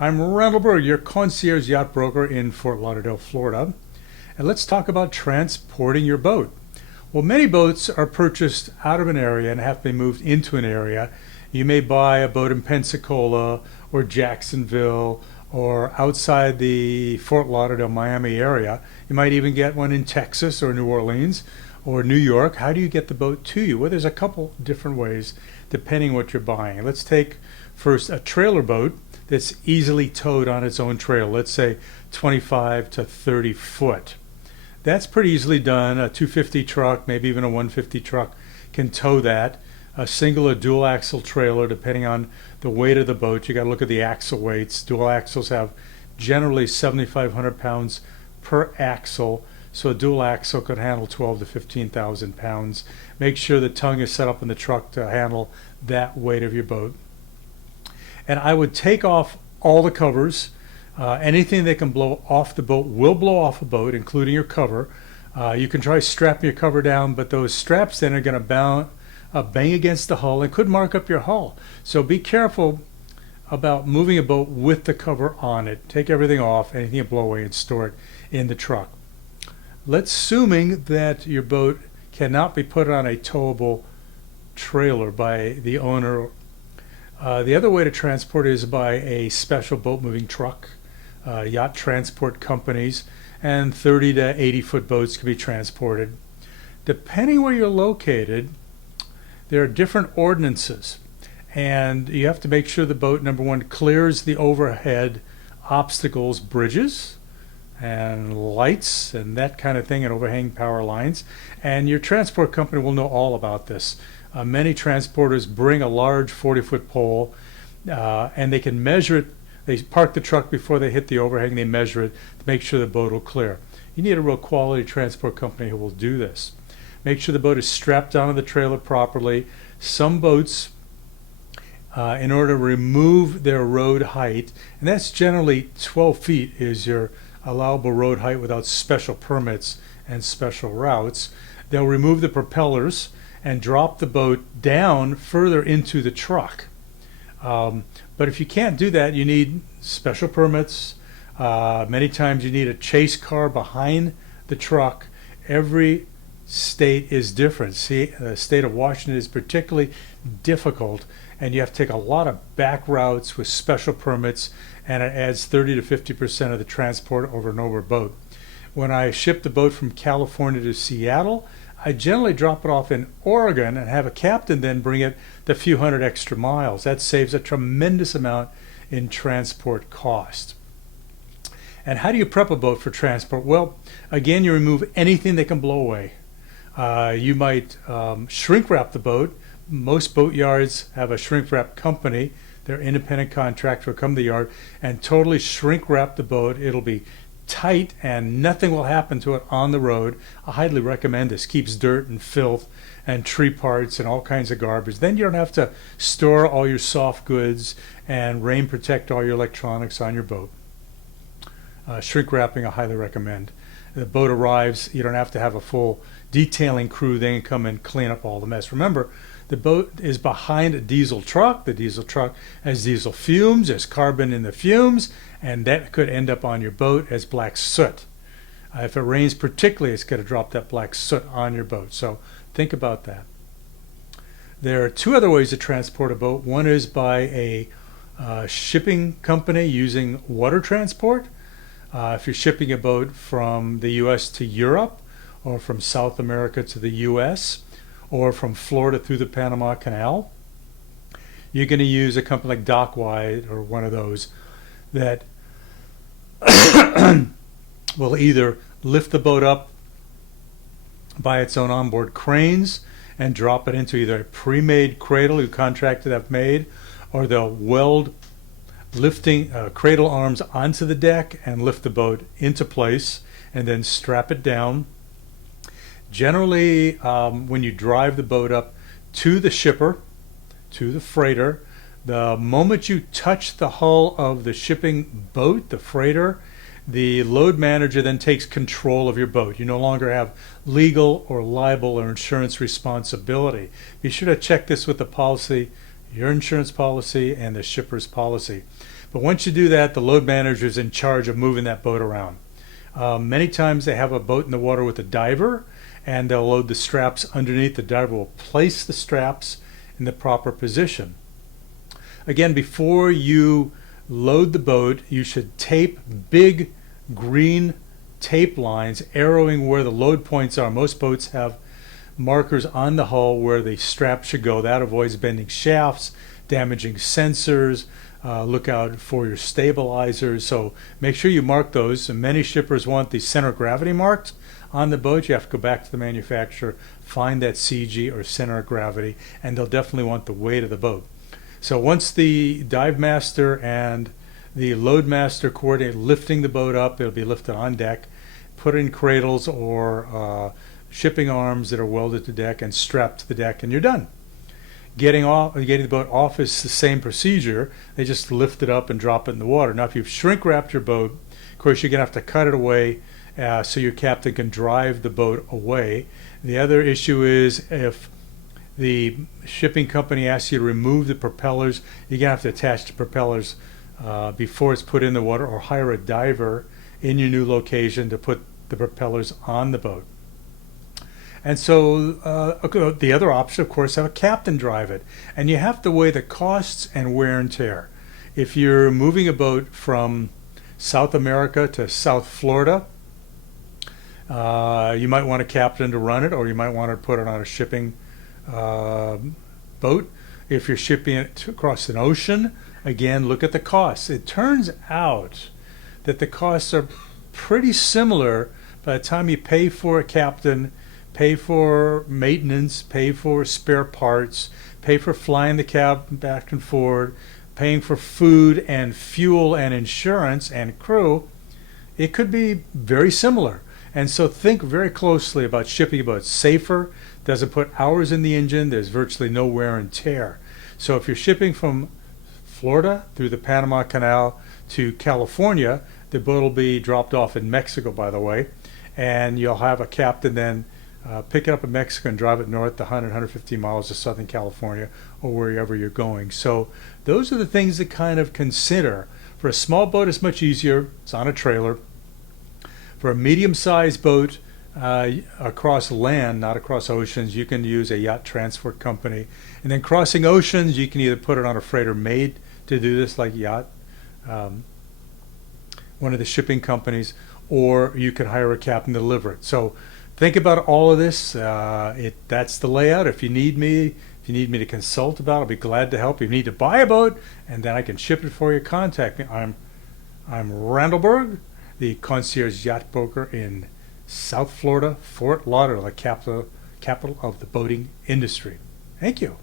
I'm Randall Burg, your concierge yacht broker in Fort Lauderdale, Florida. And let's talk about transporting your boat. Well, many boats are purchased out of an area and have to be moved into an area. You may buy a boat in Pensacola or Jacksonville or outside the Fort Lauderdale, Miami area. You might even get one in Texas or New Orleans or New York. How do you get the boat to you? Well, there's a couple different ways depending what you're buying. Let's take first a trailer boat that's easily towed on its own trailer. Let's say 25 to 30 foot. That's pretty easily done. A 250 truck, maybe even a 150 truck can tow that. A single or dual axle trailer, depending on the weight of the boat. You got to look at the axle weights. Dual axles have generally 7,500 pounds per axle. So a dual axle could handle 12 to 15,000 pounds. Make sure the tongue is set up in the truck to handle that weight of your boat. And I would take off all the covers. Anything that can blow off the boat will blow off a boat, including your cover. You can try strapping your cover down, but those straps then are going to bang against the hull and could mark up your hull. So be careful about moving a boat with the cover on it. Take everything off, anything you blow away, and store it in the truck. Let's assuming that your boat cannot be put on a towable trailer by the owner. The other way to transport is by a special boat moving truck. Yacht transport companies, and 30 to 80 foot boats can be transported. Depending where you're located, there are different ordinances, and you have to make sure the boat, number one, clears the overhead obstacles, bridges and lights and that kind of thing, and overhang power lines. And your transport company will know all about this. Many transporters bring a large 40-foot pole, and they can measure it. They park the truck before they hit the overhang. They measure it to make sure the boat will clear. You need a real quality transport company who will do this. Make sure the boat is strapped onto the trailer properly. Some boats, in order to remove their road height, and that's generally 12 feet is your allowable road height without special permits and special routes, they'll remove the propellers and drop the boat down further into the truck. But if you can't do that, you need special permits. Many times you need a chase car behind the truck. Every state is different. See, the state of Washington is particularly difficult, and you have to take a lot of back routes with special permits, and it adds 30 to 50% of the transport over an overboat. When I ship the boat from California to Seattle, I generally drop it off in Oregon and have a captain then bring it the few hundred extra miles. That saves a tremendous amount in transport cost. And how do you prep a boat for transport? Well, again, you remove anything that can blow away. You might shrink wrap the boat. Most boat yards have a shrink wrap company. Their independent contractor will come to the yard and totally shrink wrap the boat. It'll be tight and nothing will happen to it on the road. I highly recommend this. Keeps dirt and filth and tree parts and all kinds of garbage. Then you don't have to store all your soft goods and rain protect all your electronics on your boat. Shrink wrapping I highly recommend. The boat arrives, you don't have to have a full detailing crew. They can come and clean up all the mess. Remember, the boat is behind a diesel truck. The diesel truck has diesel fumes, there's carbon in the fumes, and that could end up on your boat as black soot. If it rains particularly, it's going to drop that black soot on your boat. So think about that. There are two other ways to transport a boat. One is by a shipping company using water transport. If you're shipping a boat from the U.S. to Europe, or from South America to the U.S., or from Florida through the Panama Canal, you're going to use a company like Dockwide or one of those that will either lift the boat up by its own onboard cranes and drop it into either a pre-made cradle you contracted have made, or they'll weld lifting cradle arms onto the deck and lift the boat into place and then strap it down. Generally, when you drive the boat up to the shipper, to the freighter, the moment you touch the hull of the shipping boat, the freighter, the load manager then takes control of your boat. You no longer have legal or liable or insurance responsibility. Be sure to check this with the policy, your insurance policy and the shipper's policy. But once you do that, the load manager is in charge of moving that boat around. Many times they have a boat in the water with a diver, and they'll load the straps underneath. The diver will place the straps in the proper position. Again, before you load the boat, you should tape big green tape lines arrowing where the load points are. Most boats have markers on the hull where the strap should go. That avoids bending shafts, damaging sensors. Look out for your stabilizers. So make sure you mark those. And many shippers want the center of gravity marked on the boat. You have to go back to the manufacturer, find that CG or center of gravity, and they'll definitely want the weight of the boat. So once the dive master and the load master coordinate lifting the boat up, it'll be lifted on deck, put in cradles or shipping arms that are welded to deck and strapped to the deck, and you're done. Getting the boat off is the same procedure. They just lift it up and drop it in the water. Now, if you've shrink wrapped your boat, of course, you're going to have to cut it away so your captain can drive the boat away. The other issue is if the shipping company asks you to remove the propellers, you're going to have to attach the propellers before it's put in the water, or hire a diver in your new location to put the propellers on the boat. And so the other option, of course, have a captain drive it. And you have to weigh the costs and wear and tear. If you're moving a boat from South America to South Florida, you might want a captain to run it, or you might want to put it on a shipping boat. If you're shipping it across an ocean, again, look at the costs. It turns out that the costs are pretty similar by the time you pay for a captain, pay for maintenance, pay for spare parts, pay for flying the cab back and forward, paying for food and fuel and insurance and crew. It could be very similar. And so think very closely about shipping a boat. Safer, doesn't put hours in the engine, there's virtually no wear and tear. So if you're shipping from Florida through the Panama Canal to California, the boat will be dropped off in Mexico, by the way, and you'll have a captain then pick it up in Mexico and drive it north the 100, 150 miles to Southern California or wherever you're going. So those are the things to kind of consider. For a small boat, it's much easier. It's on a trailer. For a medium-sized boat across land, not across oceans, you can use a yacht transport company. And then crossing oceans, you can either put it on a freighter made to do this, like Yacht, one of the shipping companies, or you could hire a captain to deliver it. So think about all of this. That's the layout. If you need me to consult about it, I'll be glad to help. If you need to buy a boat, and then I can ship it for you, contact me. I'm Randall Burg, the Concierge Yacht Broker in South Florida, Fort Lauderdale, the capital of the boating industry. Thank you.